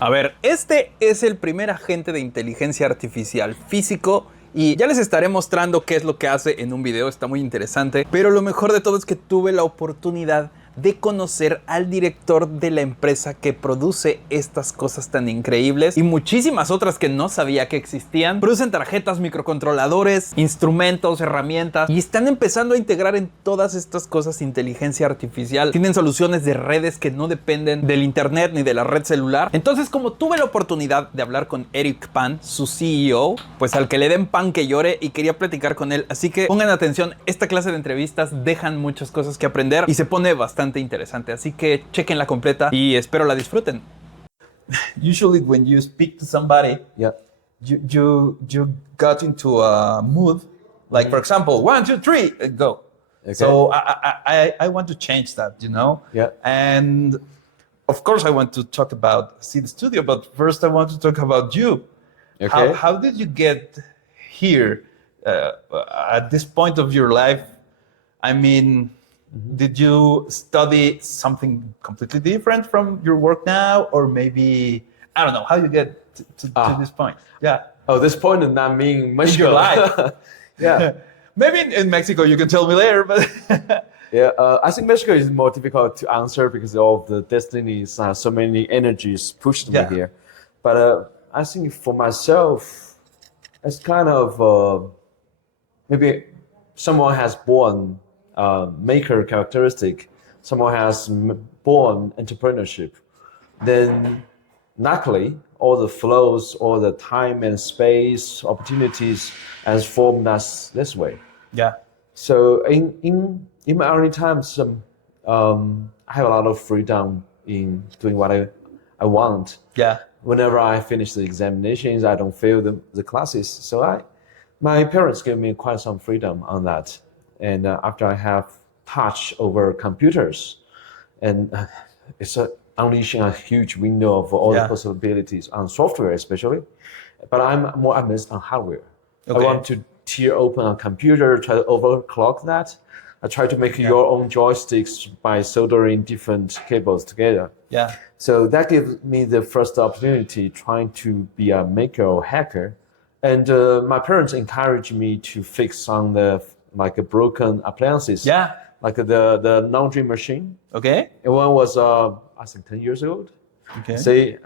A ver, este es el primer agente de inteligencia artificial físico y ya les estaré mostrando qué es lo que hace en un video, está muy interesante. Pero lo mejor de todo es que tuve la oportunidad de conocer al director de la empresa que produce estas cosas tan increíbles y muchísimas otras que no sabía que existían. Producen tarjetas, microcontroladores, instrumentos, herramientas y están empezando a integrar en todas estas cosas inteligencia artificial. Tienen soluciones de redes que no dependen del internet ni de la red celular. Entonces, como tuve la oportunidad de hablar con Eric Pan, su CEO, pues al que le den pan que llore, y quería platicar con él. Así que pongan atención, esta clase de entrevistas dejan muchas cosas que aprender y se pone bastante interesante, así que chequenla completa y espero la disfruten. Usually when you speak to somebody, Yeah. you got into a mood, like for example, 1, 2, 3, go. Okay. So I want to change that, you know? Yeah. And of course I want to talk about See the Studio, but first I want to talk about you. Okay. How did you get here at this point of your life? I mean, did you study something completely different from your work now? Or maybe, I don't know, how you get to this point? Yeah. Oh, this point is not mean much In your life. Yeah. Maybe in Mexico, you can tell me later, but... Yeah, I think Mexico is more difficult to answer because of the destinies, so many energies pushed me here. But I think for myself, it's kind of maybe someone has born maker characteristic, someone has born entrepreneurship. Then luckily, all the flows, all the time and space, opportunities has formed us this way. Yeah. So in my early times, I have a lot of freedom in doing what I want. Yeah. Whenever I finish the examinations, I don't fail the classes. So my parents gave me quite some freedom on that. And after I have touch over computers, and it's unleashing a huge window of all the possibilities on software especially. But I'm more amazed on hardware. Okay. I want to tear open a computer, try to overclock that. I try to make your own joysticks by soldering different cables together. Yeah. So that gives me the first opportunity trying to be a maker or hacker. And my parents encouraged me to fix on the broken appliances. Yeah. Like the laundry machine. Okay. And one was I think 10 years old. Okay. Say,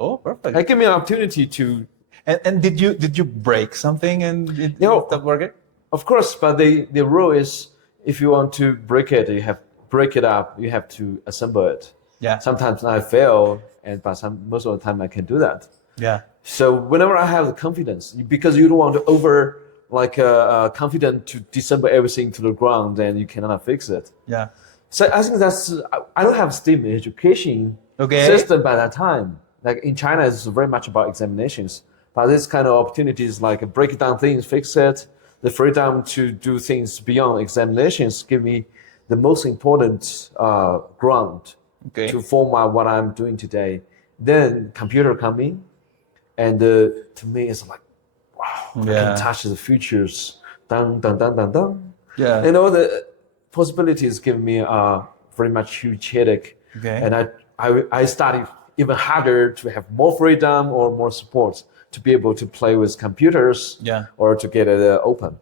oh, perfect. It gave me an opportunity to. And did you break something and it stopped working? Of course, but the rule is if you want to break it, you have break it up. You have to assemble it. Yeah. Sometimes I fail, but most of the time I can do that. Yeah. So whenever I have the confidence, because you don't want to over confident to disassemble everything to the ground, and you cannot fix it. Yeah. So I think I don't have STEAM education system by that time. Like in China, it's very much about examinations. But this kind of opportunities, like break down things, fix it, the freedom to do things beyond examinations, give me the most important ground to form what I'm doing today. Then computer come in, and to me it's like, wow, I can touch the futures, dun dun dun dun dun. Yeah. And all the possibilities give me a very much huge headache. Okay. And I studied even harder to have more freedom or more support to be able to play with computers or to get it open.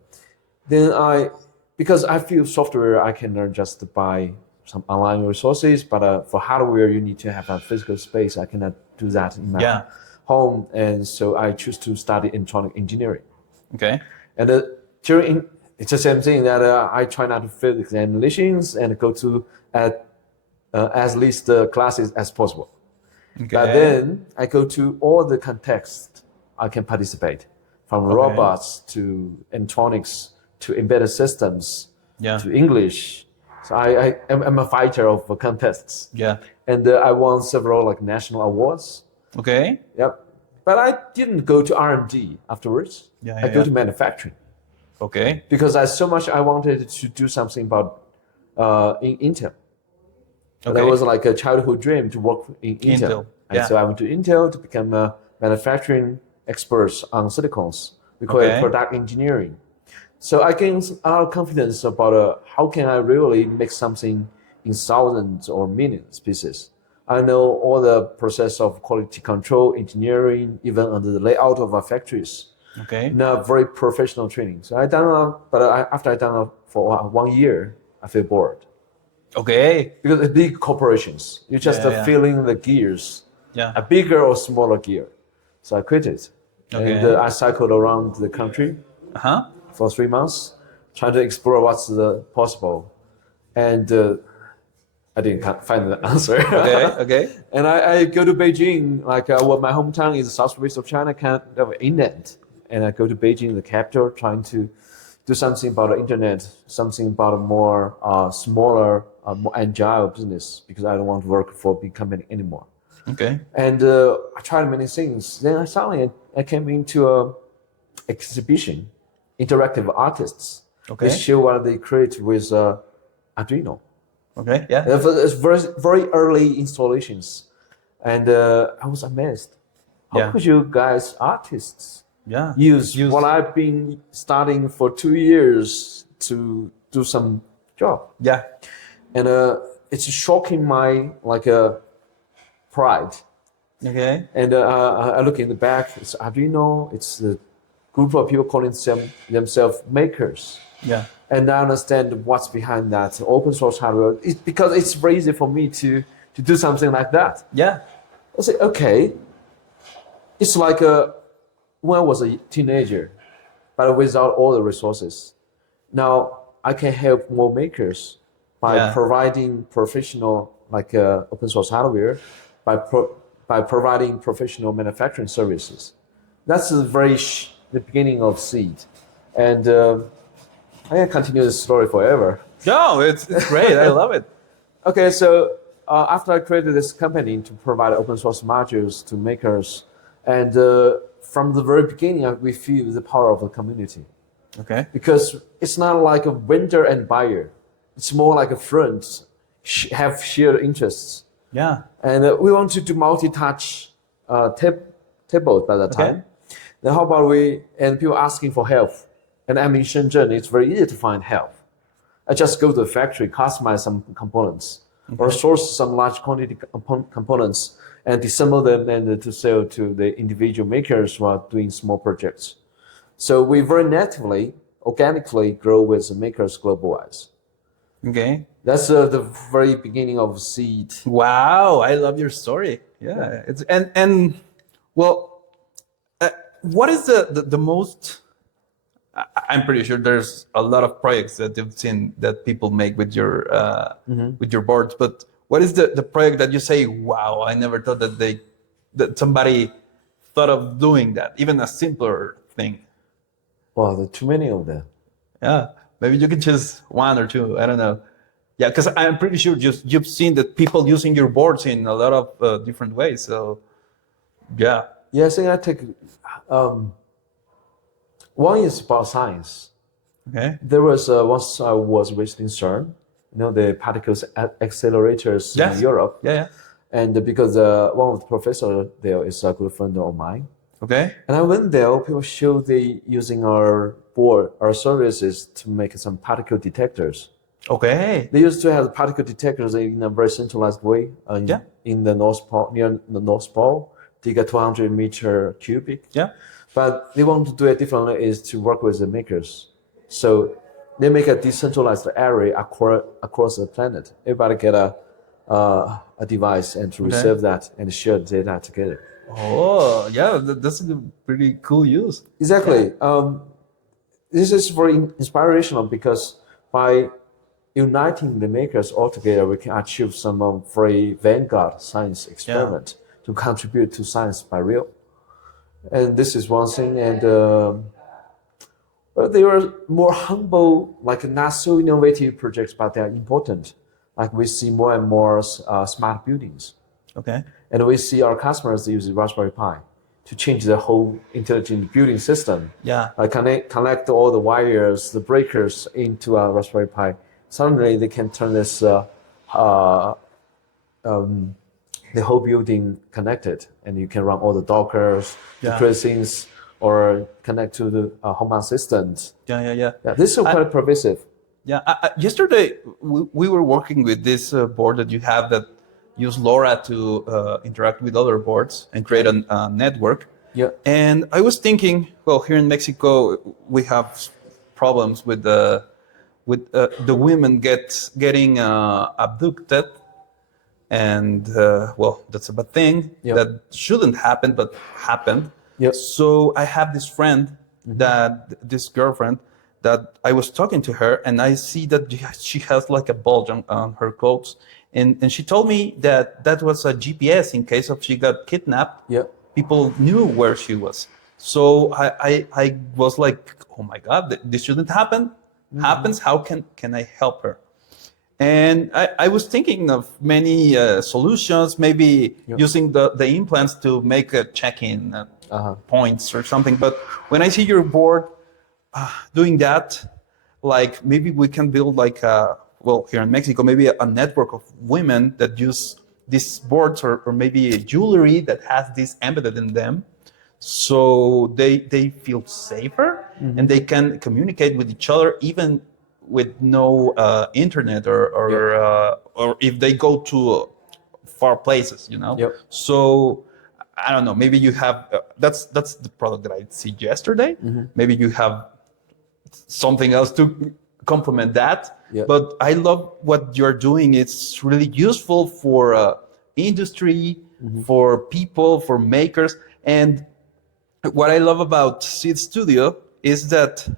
Then because I feel software I can learn just by some online resources, but for hardware you need to have a physical space. I cannot do that in my home, and so I choose to study electronic engineering. Okay. And it's the same thing that I try not to fail examinations and go to as least classes as possible. Okay. But then I go to all the contexts I can participate, from robots to electronics to embedded systems to English. So I'm a fighter of contests. Yeah. And I won several national awards. Okay. Yep. But I didn't go to R&D afterwards. I go to manufacturing. Okay. Because I wanted to do something about in Intel. Okay. That was like a childhood dream to work in Intel. And so I went to Intel to become a manufacturing expert on silicons. We call it product engineering. So I gained a lot of confidence about how can I really make something in thousands or millions pieces. I know all the process of quality control, engineering, even under the layout of our factories. Okay. Not very professional training. So I done, after I done for 1 year, I feel bored. Okay. Because it's big corporations, you just feeling the gears, a bigger or smaller gear. So I quit it. Okay. And I cycled around the country for 3 months, trying to explore what's possible. And I didn't find the answer. Okay. And I go to Beijing, like my hometown is southwest of China, kind of inland. And I go to Beijing, the capital, trying to do something about the internet, something about a more smaller, more agile business, because I don't want to work for a big company anymore. Okay. And I tried many things. Then suddenly I came into an exhibition, interactive artists. Okay. They show what they create with Arduino. Okay. Yeah. It's very, very early installations. And I was amazed. How could you guys, artists, use what I've been studying for 2 years to do some job? Yeah. And it's shocking my pride. Okay. And I look in the back, it's Arduino, it's the group of people calling themselves makers. Yeah. And I understand what's behind that open source hardware. It's because it's very easy for me to do something like that. Yeah. I say, okay, it's like when I was a teenager, but without all the resources. Now I can help more makers by providing professional, open source hardware, by providing professional manufacturing services. That's the beginning of Seed. And I can continue this story forever. No, it's great. I love it. Okay, so after I created this company to provide open source modules to makers, and from the very beginning, we feel the power of the community. Okay. Because it's not like a vendor and buyer. It's more like a friends have shared interests. Yeah. And we want to do multi-touch tables by that time. Then how about and people asking for help. And I'm in Shenzhen, it's very easy to find help. I just go to the factory, customize some components, or source some large quantity components, and disassemble them and to sell to the individual makers who are doing small projects. So we very natively, organically grow with the makers global-wise. Okay. That's the very beginning of Seed. Wow, I love your story. Yeah. It's what is the most? I'm pretty sure there's a lot of projects that you've seen that people make with your boards, but what is the project that you say, wow, I never thought that somebody thought of doing that, even a simpler thing? Well, there are too many of them. Yeah, maybe you can choose one or two. I don't know. Yeah, because I'm pretty sure you've seen that people using your boards in a lot of different ways. So, yeah. Yeah, I think I take one is about science. Okay. There was once I was visiting CERN, the particles accelerators in Europe. Yeah. And because one of the professors there is a good friend of mine. Okay. And I went there, people show they using our board, our services to make some particle detectors. Okay. They used to have particle detectors in a very centralized way in the North Pole, near the North Pole. They get 200 meter cubic. Yeah. But they want to do it differently is to work with the makers. So they make a decentralized area across the planet. Everybody get a device and to receive that and share the data together. Oh, yeah, that's a pretty cool use. Exactly. Yeah. This is very inspirational because by uniting the makers all together, we can achieve some very vanguard science experiment to contribute to science by real. And this is one thing. And they were more humble, not so innovative projects, but they are important. Like we see more and more smart buildings. Okay. And we see our customers use Raspberry Pi to change the whole intelligent building system. Yeah. Connect all the wires, the breakers into a Raspberry Pi. Suddenly they can turn this the whole building connected, and you can run all the Dockers, the things, or connect to the home assistant. Yeah. This is quite pervasive. Yeah. Yesterday we were working with this board that you have that use LoRa to interact with other boards and create a network. Yeah. And I was thinking, well, here in Mexico, we have problems with the women getting abducted, and well, that's a bad thing. Yeah. That shouldn't happen, but happened. Yeah. So I have this friend, this girlfriend, that I was talking to her, and I see that she has like a bulge on her clothes, and she told me that was a GPS in case of she got kidnapped. Yeah. People knew where she was. So I was like, oh my God, this shouldn't happen. Happens. How can I help her? And I was thinking of many solutions, maybe using the implants to make a check-in points or something. But when I see your board doing that, like maybe we can build like here in Mexico, maybe a network of women that use these boards, or maybe a jewelry that has this embedded in them, so they feel safer and they can communicate with each other even with no internet or if they go to far places, you know. Yep. So I don't know. Maybe you have that's the product that I see yesterday. Maybe you have something else to complement that. Yep. But I love what you're doing. It's really useful for industry, for people, for makers. And what I love about Seed Studio is that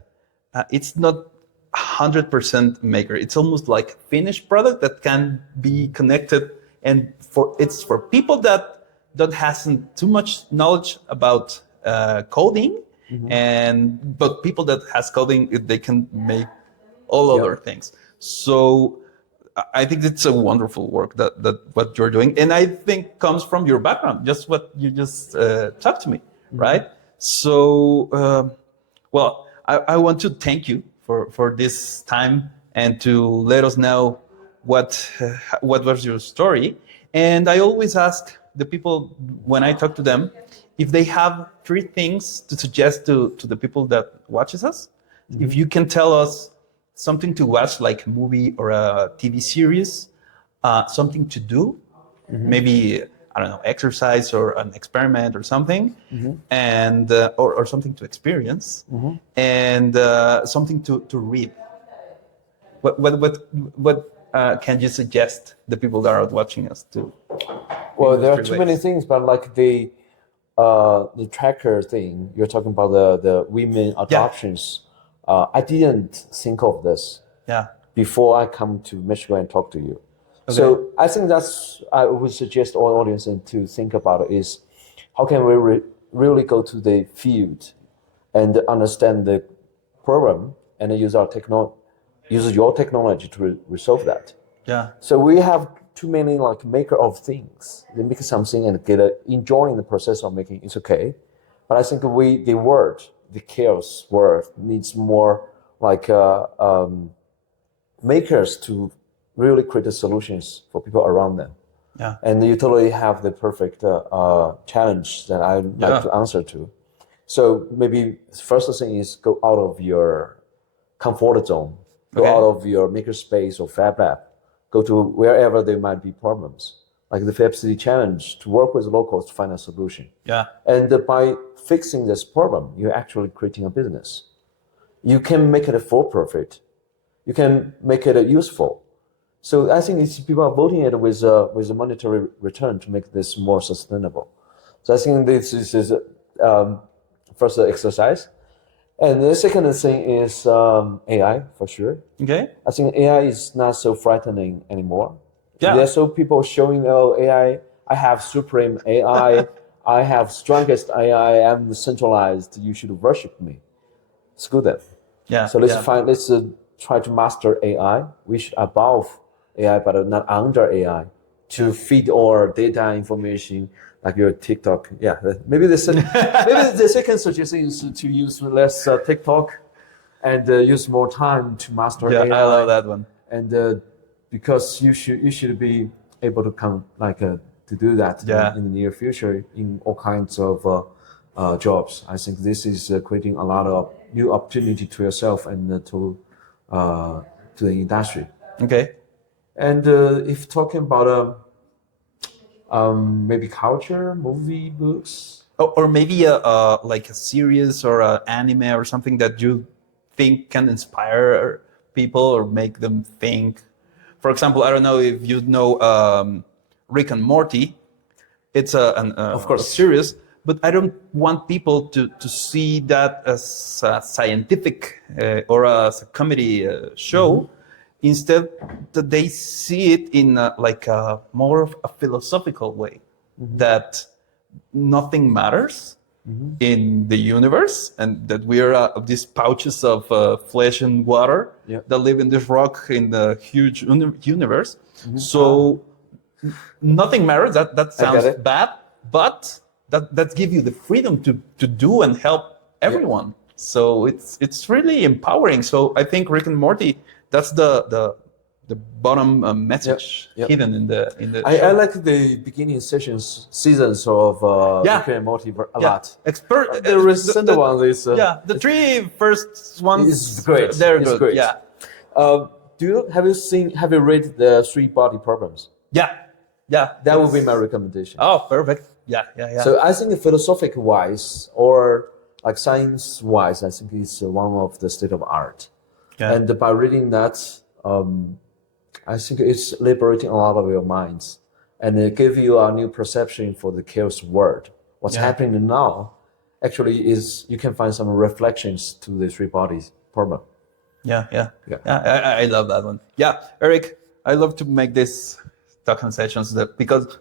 it's not 100% maker. It's almost like finished product that can be connected, and it's for people that hasn't too much knowledge about coding, but people that has coding, they can make all other things. So I think it's a wonderful work that what you're doing, and I think comes from your background, just what you just talked to me, right? So, well, I want to thank you for this time and to let us know what was your story. And I always ask the people when I talk to them if they have 3 things to suggest to the people that watches us. If you can tell us something to watch, like a movie or a TV series, something to do, maybe, I don't know, exercise or an experiment or something, and or something to experience, and something to read. What can you suggest the people that are watching us to? Well, there are too many things, but like the tracker thing you're talking about, the women adoptions. I didn't think of this before I come to Michigan and talk to you. Okay. So I think I would suggest all audience to think about is how can we really go to the field and understand the problem and use your technology to resolve that. Yeah. So we have too many like maker of things. They make something and enjoying the process of making it's okay. But I think the chaos word needs more like makers to really create the solutions for people around them. Yeah. And you totally have the perfect challenge that I'd like to answer to. So maybe first thing is go out of your comfort zone, go out of your makerspace or Fab Lab, go to wherever there might be problems, like the Fab City Challenge, to work with locals to find a solution. Yeah. And by fixing this problem, you're actually creating a business. You can make it for profit. You can make it useful. So I think people are voting it with a monetary return to make this more sustainable. So I think this is first exercise. And the second thing is AI, for sure. Okay. I think AI is not so frightening anymore. Yeah. There's so people showing, AI, I have supreme AI, I have strongest AI, I'm centralized, you should worship me. Screw that. Yeah. So let's try to master AI. We should above AI, but not under AI, to feed our data information like your TikTok. Yeah, maybe the second suggestion is to use less TikTok and use more time to master AI. Yeah, I love that one. And because you should be able to to do that in the near future in all kinds of jobs. I think this is creating a lot of new opportunity to yourself and to the industry. Okay. And if talking about Maybe culture, movie, books. Or maybe like a series or an anime or something that you think can inspire people or make them think. For example, I don't know if you know Rick and Morty. It's Of course. a series, but I don't want people to see that as a scientific or as a comedy show. Instead, that they see it in like a more of a philosophical way, that nothing matters in the universe, and that we are these pouches of flesh and water that live in this rock in the huge universe. So nothing matters. That sounds bad, but that gives you the freedom to do and help everyone. So it's really empowering. So I think Rick and Morty, that's the bottom message hidden in the I like the beginning seasons of Rick and Morty a lot. The recent one is the three first ones is great. They're it's good. Great. Yeah. Have you read the 3 body problems? Yeah. That would be my recommendation. Oh, perfect. Yeah. So I think philosophic wise or like science wise, I think it's one of the state of art. Yeah. And by reading that, I think it's liberating a lot of your minds, and it gives you a new perception for the chaos world. What's happening now actually is you can find some reflections to the 3 bodies problem. Yeah. I love that one. Yeah, Eric, I love to make these talking sessions because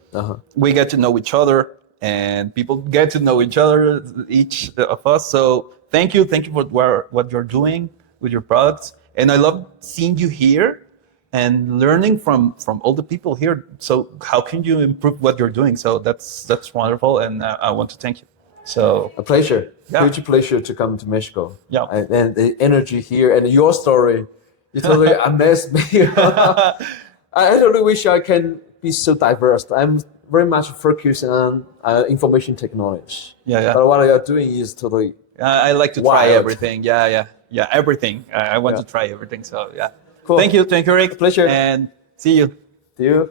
we get to know each other and people get to know each other, each of us. So thank you for what you're doing with your products. And I love seeing you here and learning from all the people here. So how can you improve what you're doing? So that's wonderful, and I want to thank you. So a pleasure, huge pleasure to come to Mexico. Yeah, and the energy here and your story, it totally amazed me. I totally wish I can be so diverse. I'm very much focused on information technology. Yeah. But what I are doing is totally. I like to try everything. Yeah, everything. I want to try everything. So yeah. Cool. Thank you, Rick. Pleasure. And see you. See you.